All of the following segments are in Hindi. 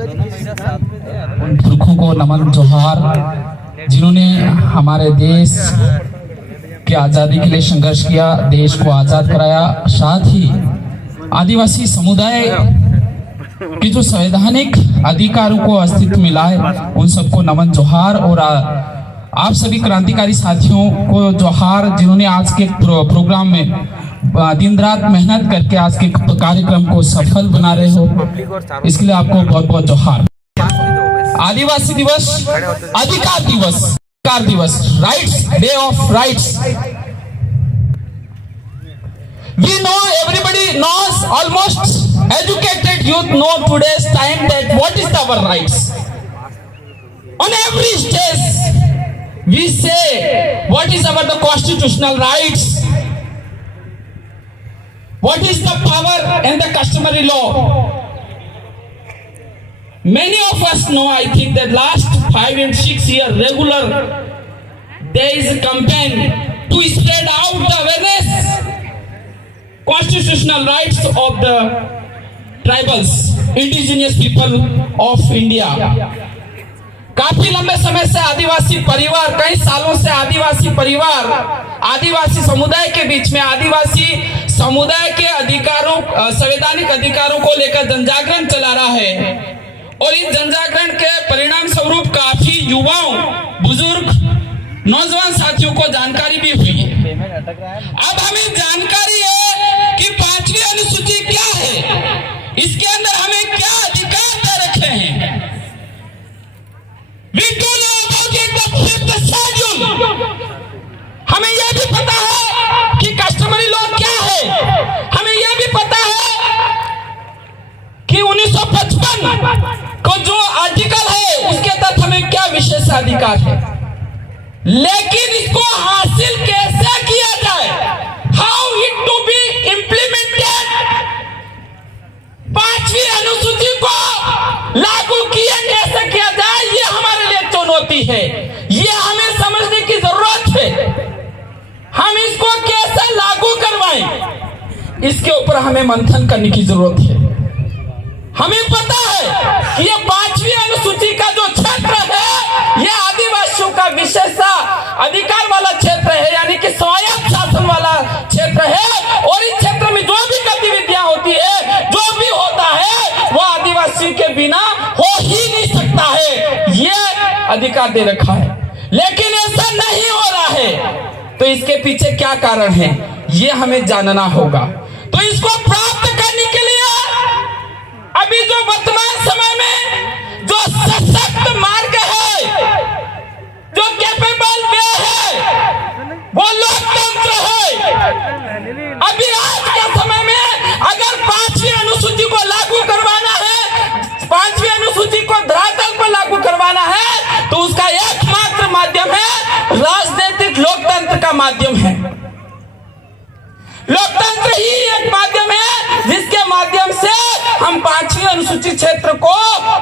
उन पुरखों को नमन जोहार जिन्होंने हमारे देश के आज़ादी के लिए संघर्ष किया, देश को आज़ाद कराया। साथ ही आदिवासी समुदाय के जो संवैधानिक अधिकारों को अस्तित्व मिला है, उन सबको नमन जोहार। और आप सभी क्रांतिकारी साथियों को जोहार जिन्होंने आज के प्रोग्राम में दिन रात मेहनत करके आज के कार्यक्रम को सफल बना रहे हो, इसके लिए आपको बहुत बहुत जोहार। आदिवासी दिवस, अधिकार दिवस, rights, day of rights. We know, everybody knows, almost educated youth know today's time that what is our rights. On every stage we say what is our the constitutional rights, what is the power and the customary law. Many of us know, I think, that last 5 and 6 years regular there is a campaign to spread out the awareness constitutional rights of the tribals, indigenous people of India. काफी लंबे समय से आदिवासी परिवार, कई सालों से आदिवासी परिवार आदिवासी समुदाय के बीच में आदिवासी समुदाय के अधिकारों, संवैधानिक अधिकारों को लेकर जनजागरण चला रहा है। और इस जनजागरण के परिणाम स्वरूप काफी युवाओं, बुजुर्ग, नौजवान साथियों को जानकारी भी हुई है। अब हमें जानकारी है कि 5वीं अनुसूची क्या है, इसके अंदर हमें क्या अधिकार दे रखे हैं। We do know about the 5th schedule। हमें यह भी पता है कि कस्टमरी लॉ क्या है। हमें यह भी पता है कि 1955 को जो आर्टिकल है उसके तहत हमें क्या विशेष अधिकार है। लेकिन इसको हासिल कैसे किया जाए, how it to be implemented, 5वीं अनुसूची को लागू किया कैसे किया जाए, ये हमारे लिए चुनौती है। ये हमें समझने की जरूरत है। हम इसको कैसे लागू करवाएं, इसके ऊपर हमें मंथन करने की जरूरत है। हमें पता है कि ये 5वीं अनुसूची का जो क्षेत्र है, ये आदिवासियों का विशेष अधिकार वाला क्षेत्र है, यानी कि स्वायत्त शासन वाला क्षेत्र है। और इस क्षेत्र में जो भी गतिविधियां होती है, जो भी होता है, वो आदिवासी के बिना हो ही नहीं सकता है। ये अधिकार दे रखा है, लेकिन ऐसा नहीं हो रहा है। तो इसके पीछे क्या कारण है, ये हमें जानना होगा। तो इसको प्राप्त करने के लिए अभी जो वर्तमान समय में जो सशक्त मार्ग है, जो कैपेबल वे है, वो लोकतंत्र है। अभी आज के समय में अगर 5वीं अनुसूची को लागू करवाना है, 5वीं अनुसूची को धरातल पर लागू करवाना है, तो उसका एकमात्र माध्यम है राजनीतिक लोकतंत्र का माध्यम है। लोकतंत्र ही एक माध्यम है जिसके माध्यम से हम 5वीं अनुसूचित क्षेत्र को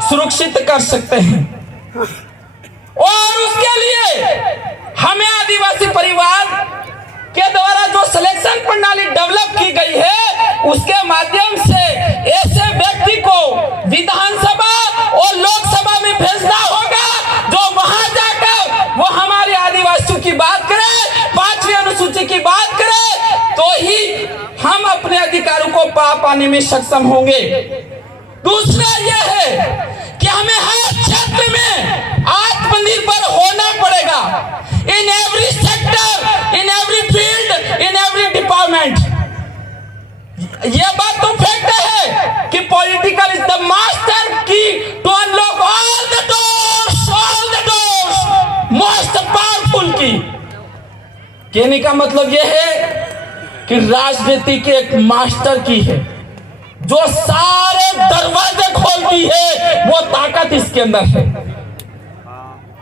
सुरक्षित कर सकते हैं। और उसके लिए हमें आदिवासी परिवार के द्वारा जो सिलेक्शन प्रणाली डेवलप की गई है, उसके माध्यम से ऐसे व्यक्ति को विधानसभा और लोकसभा में भेजना होगा, जो वहां जाकर वो हमारे आदिवासियों की बात करे, 5वीं अनुसूची की बात करे, तो ही हम अपने अधिकारों को पाने में सक्षम होंगे। दूसरा यह है कि हमें हर क्षेत्र में आत्मनिर्भर होना पड़ेगा। In every sector, in every field, in every department. यह बात तो फैक्ट है कि political is the master key to unlock all the doors, most powerful key. कहने का मतलब यह है कि राजनीति की एक मास्टर की है, जो सारे दरवाजे खोलती है, वो ताकत इसके अंदर है।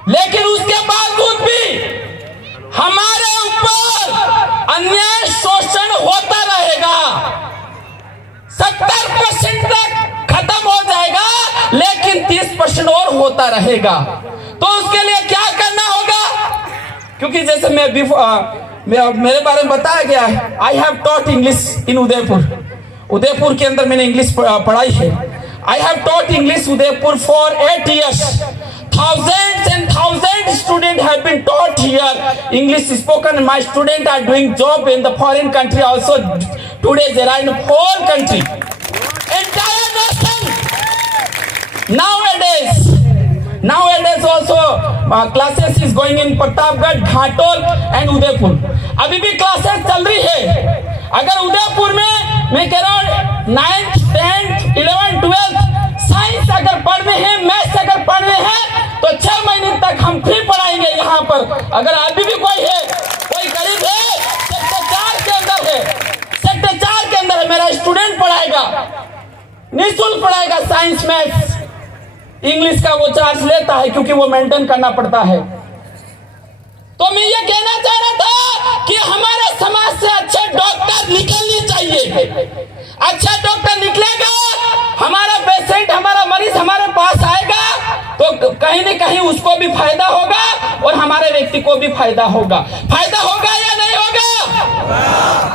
लेकिन उसके बावजूद भी हमारे ऊपर अन्याय शोषण होता रहेगा। 70% तक खत्म हो जाएगा, लेकिन 30% और होता रहेगा। तो उसके लिए क्या करना होगा, क्योंकि जैसे मेरे बारे में बताया गया है, I have taught English in Udaipur के अंदर मैंने इंग्लिश पढ़ाई है। I have taught English Udaipur for 8 years. Thousands and thousands students have been taught here English spoken. My students are doing job in the foreign country also. Today they are in the whole country, entire nation. Nowadays also classes is going in Pratapgarh, Ghatol and Udaipur. अभी भी क्लासेस चल रही है. अगर उदयपुर में मैं कह रहा हूँ 9th, 10th, 11th, 12th science अगर पढ़ने हैं, मैथ्स अगर पढ़ने हैं तो 6 महीने तक हम फ्री पढ़ाएंगे यहाँ पर. अगर अभी भी कोई है, कोई गरीब है, सेक्टर 4 के अंदर है, सेक्टर 4 के अंदर है, मेरा स्टूडेंट पढ़ाएगा, निःशुल्क पढ़ाएगा. साइंस मैथ्स इंग्लिश का वो चार्ज लेता है क्योंकि वो मेंटेन करना पड़ता है. तो मैं ये कहना चाह रहा था कि हमारे समाज से अच्छे डॉक्टर निकलने चाहिए. अच्छा डॉक्टर निकलेगा, हमारा पेशेंट, हमारा मरीज हमारे पास आएगा तो कहीं न कहीं उसको भी फायदा होगा और हमारे व्यक्ति को भी फायदा होगा. फायदा होगा या नहीं होगा?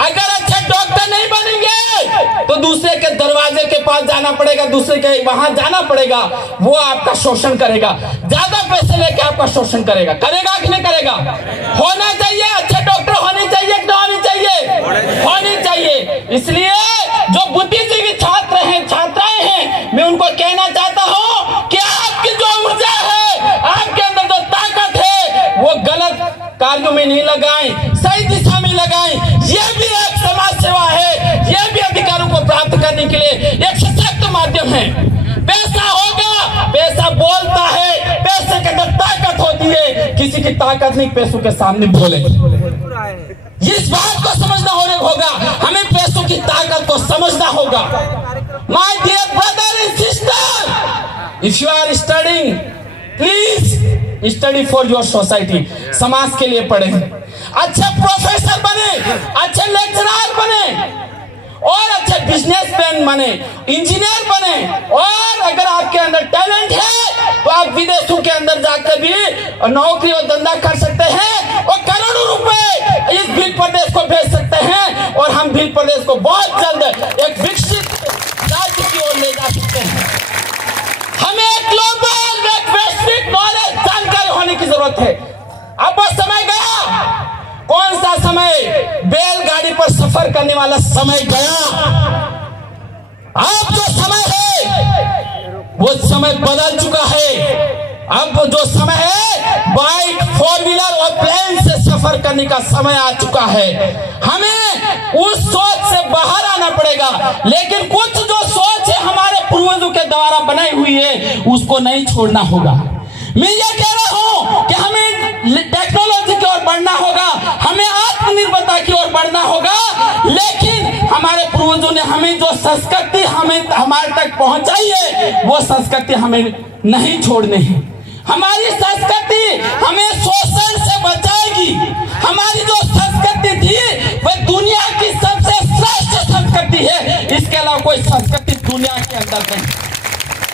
अगर अच्छे डॉक्टर नहीं बनेंगे तो दूसरे के दरवाजे के पास जाना पड़ेगा, दूसरे के वहां जाना पड़ेगा, वो आपका शोषण करेगा, ज्यादा पैसे लेके आपका शोषण करेगा. करेगा कि नहीं करेगा? होना चाहिए, अच्छे डॉक्टर होने चाहिए कि नहीं होने चाहिए? होने चाहिए. इसलिए जो बुद्धिजीवी छात्र हैं, छात्राएं हैं, मैं उनको कहना चाहता हूं कि आपकी जो ऊर्जा है, आपके अंदर जो ताकत है, वो गलत कार्यों में नहीं लगाएं, सही दिशा में लगाएं. ये भी एक समाज सेवा है, ये भी अधिकारों को प्राप्त करने के लिए एक सशक्त माध्यम है. पैसा होगा, पैसा बोलता है, पैसे के अंदर ताकत होती है. किसी की ताकत नहीं पैसों के सामने बोले. इस बात को समझना होगा, हमें पैसों की ताकत को समझना होगा. My dear brother and sister, if you are studying, please study for your society. समाज के लिए पढ़े, अच्छे प्रोफेसर बने, अच्छे लेक्चरर बने और अच्छे बिजनेसमैन बने, इंजीनियर बने. और अगर आपके अंदर टैलेंट है तो आप विदेशों के अंदर जाकर भी नौकरी और धंधा कर सकते हैं और करोड़ों रुपए इस भील प्रदेश को भेज सकते हैं और हम भील प्रदेश को बहुत जल्द एक विकसित राज्य की ओर ले जा सकते हैं. हमें ग्लोबल, वैश्विक नॉलेज, जानकारी होने की जरूरत है. अब वो समय गया. कौन सा समय? बैलगाड़ी पर सफर करने वाला समय गया. अब जो समय है वो समय बदल चुका है. अब जो समय है बाइक, 4 व्हीलर और प्लेन से सफर करने का समय आ चुका है. हमें उस सोच से बाहर आना पड़ेगा. लेकिन कुछ जो सोच है हमारे पूर्वजों के द्वारा बनाई हुई है, उसको नहीं छोड़ना होगा. मैं ये कह रहा हूं कि हमें टेक्नोलॉजी की ओर बढ़ना होगा, हमें आत्मनिर्भरता की ओर बढ़ना होगा. लेकिन हमारे पूर्वजों ने हमें जो संस्कृति हमारे तक पहुंचाई है, वो संस्कृति हमें नहीं छोड़नी है. हमारी संस्कृति हमें शोषण से बचाएगी. हमारी जो संस्कृति थी वह दुनिया की सबसे श्रेष्ठ संस्कृति है. इसके अलावा कोई संस्कृति दुनिया के अंदर नहीं.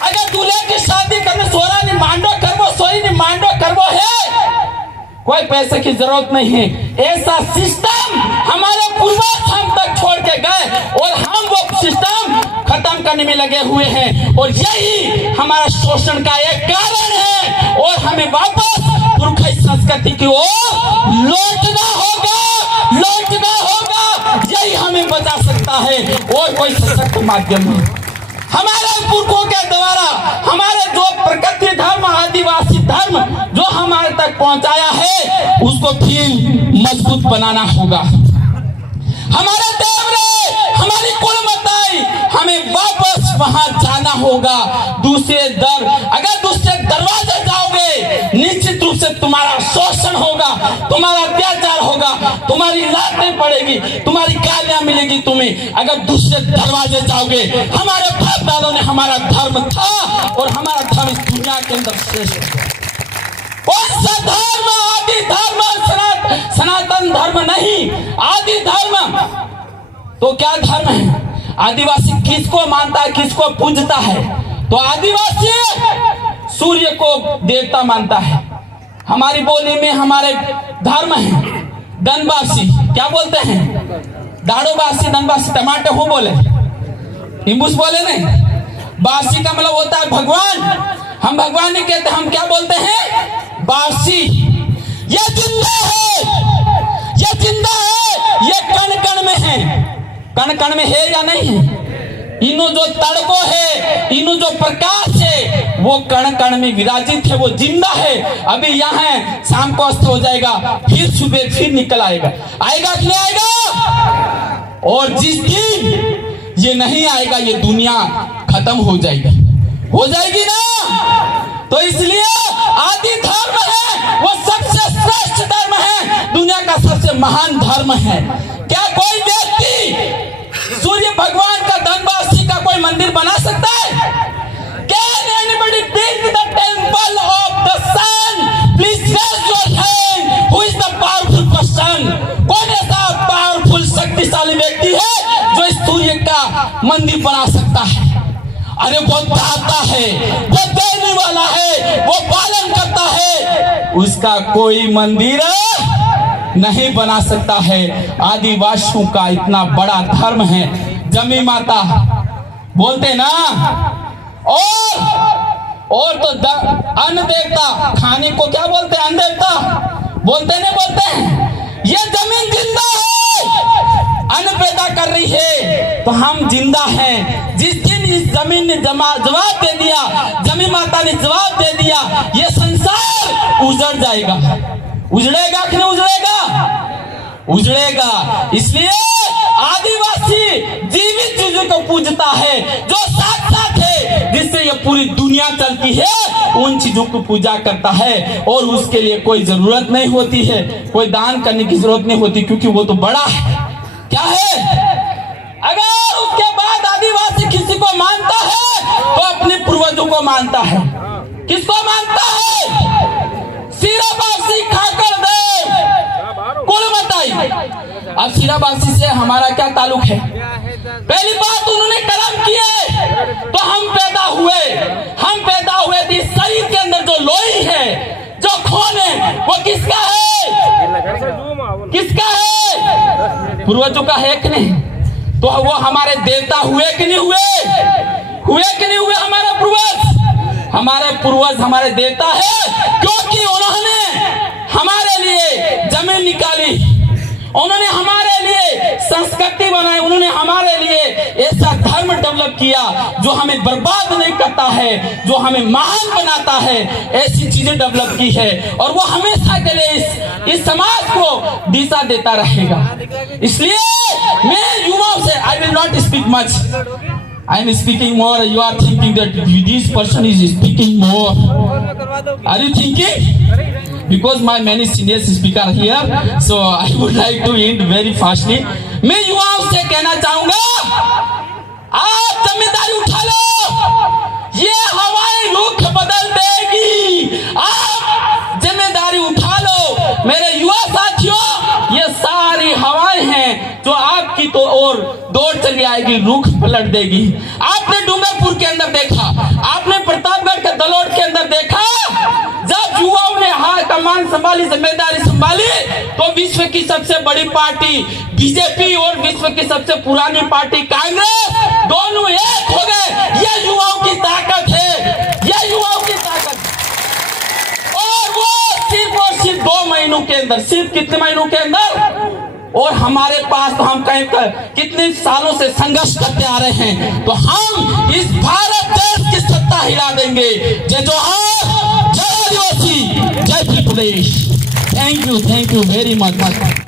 अगर दूल्हे की शादी करने सोरा नहीं मांडो करवो, सोई नहीं मांडो करवो है, कोई पैसे की जरूरत नहीं है. ऐसा सिस्टम हमारे पूर्वज हम तक छोड़ के गए और हम वो सिस्टम खत्म करने में लगे हुए हैं. और यही हमारा शोषण का एक कारण है. और हमें वापस पुरखा संस्कृति की ओर लौटना होगा. यही हमें बचा सकता है और कोई सशक्त माध्यम है. हमारे पुरखों के द्वारा हमारे जो प्रकृति धर्म, आदिवासी धर्म जो हमारे तक पहुंचाया है, उसको फिर मजबूत बनाना होगा. हमारे देव ने हमारी कुल बताई, हमें वापस वहां जाना होगा. अगर दूसरे दरवाजे जाओगे, निश्चित रूप से तुम्हारा शोषण होगा, तुम्हारा अत्याचार होगा, तुम्हारी लातें पड़ेगी, तुम्हारी गालियां मिलेगी तुम्हें. अगर दूसरे दरवाजे जाओगे, हमारे बाप दादों ने हमारा धर्म था और हमारा धर्म इस दुनिया के अंदर श्रेष्ठ है. कौन सा धर्म? आदि धर्म, सनातन धर्म नहीं, आदि धर्म. तो क्या धर्म है? आदिवासी किसको मानता है, किसको पूजता है? तो आदिवासी सूर्य को देवता मानता है. हमारी बोली में हमारे धर्म है धनवासी. क्या बोलते हैं? दाड़ोवासी, धनवासी. टमाटर हो बोले, इम्बूस बोले नहीं. बासी का मतलब होता है भगवान। हम भगवान नहीं कहते, हम क्या बोलते हैं? बासी। ये जिंदा है, ये जिंदा है, ये कण कण में है। कण कण में है या नहीं है? इनो जो तड़को है, इनो जो प्रकाश है, वो कण कण में विराजित है, वो जिंदा है। अभी यहाँ है, शाम को अस्त हो जाएगा, फिर सुबह फिर निकल आएगा। आएगा कि नहीं आएगा? और जिस दिन ये नहीं आएगा, ये दुनिया खत्म हो जाएगी, हो जाएगी ना। तो इसलिए आदि धर्म है, वो सबसे श्रेष्ठ धर्म है, दुनिया का सबसे महान धर्म है। क्या कोई व्यक्ति सूर्य भगवान का धनवासी का कोई मंदिर बना सकता है? Can anybody build the temple of the sun? Please raise your hand. Who is the powerful person? कौन ऐसा पावरफुल शक्तिशाली व्यक्ति है जो इस सूर्य का मंदिर बना सकता है? अरे वो दाता है, वो देने वाला है, वो पालन करता है, उसका कोई मंदिर नहीं बना सकता है। आदिवासियों का इतना बड़ा धर्म है। जमी माता बोलते ना, और तो अन्न देवता, खाने को क्या बोलते हैं? अन्न देवता बोलते नहीं बोलते हैं? ये जमीन जिंदा है, अन्न पैदा कर रही है, तो हम जिंदा हैं। जिस दिन इस जमीन ने जवाब दे दिया, जमी माता ने जवाब दे दिया, ये संसार उजड़ जाएगा। उजड़ेगा कि नहीं उजड़ेगा? उजड़ेगा। इसलिए आदिवासी जीवित चीजों को पूजता है, जो साक्षात है, जिससे ये पूरी दुनिया चलती है, उन चीजों को पूजा करता है। और उसके लिए कोई जरूरत नहीं होती है, कोई दान करने की जरूरत नहीं होती, क्योंकि वो तो बड़ा है। क्या है? अगर उसके बाद आदिवासी किसी को मानता है तो अपने पूर्वजों को मानता है। किसको मानता है? सिराबासी खाकर दे कुलमताई। अब सिराबासी से हमारा क्या ताल्लुक है? पहली बात, उन्होंने कर्म किए तो हम पैदा हुए। हम पैदा हुए तो इस शरीर के अंदर जो लोही है, जो खून है, वो किसका है? किसका है? पूर्वजों का है कि नहीं? तो वो हमारे देवता हुए कि नहीं हुए? हुए कि नहीं हुए? हमारे पूर्वज हमारे देवता है, क्योंकि उन्होंने हमारे लिए जमीन निकाली, उन्होंने हमारे लिए संस्कृति बनाई, उन्होंने हमारे लिए ऐसा धर्म डेवलप किया जो हमें बर्बाद नहीं करता है, जो हमें महान बनाता है। ऐसी चीजें डेवलप की है, और वो हमेशा के लिए इस समाज को दिशा देता रहेगा। इसलिए मैं युवाओं से, I will not speak much, I am speaking more. You are thinking that this person is speaking more. Are you thinking? Because my many senior speaker here, so I would like to end very fastly. मैं युवाओं से कहना चाहूंगा, आप जिम्मेदारी उठा लो, ये हवाएं रुख बदल देगी। आप जिम्मेदारी उठा लो मेरे युवा साथियों। ये सारी हवाएं हैं जो आपकी तो और दौड़ चली आएगी, रुख पलट देगी। आपने डूंगरपुर के अंदर देखा, आपने प्रतापगढ़ के दलोट के अंदर देखा, जब युवाओं ने कमान संभाली, जिम्मेदारी संभाली, तो विश्व की सबसे बड़ी पार्टी बीजेपी और विश्व की सबसे पुरानी पार्टी कांग्रेस, दोनों एक हो गए। ये युवाओं की ताकत है, ये युवाओं की ताकत। और वो सिर्फ 2 महीनों के अंदर, सिर्फ कितने महीनों के अंदर? और हमारे पास तो हम कहीं कितने सालों से संघर्ष करते आ रहे हैं, तो हम इस भारत देश की सत्ता हिला देंगे। जय जोहार, जय आदिवासी, जय प्रदेश। Thank you very much.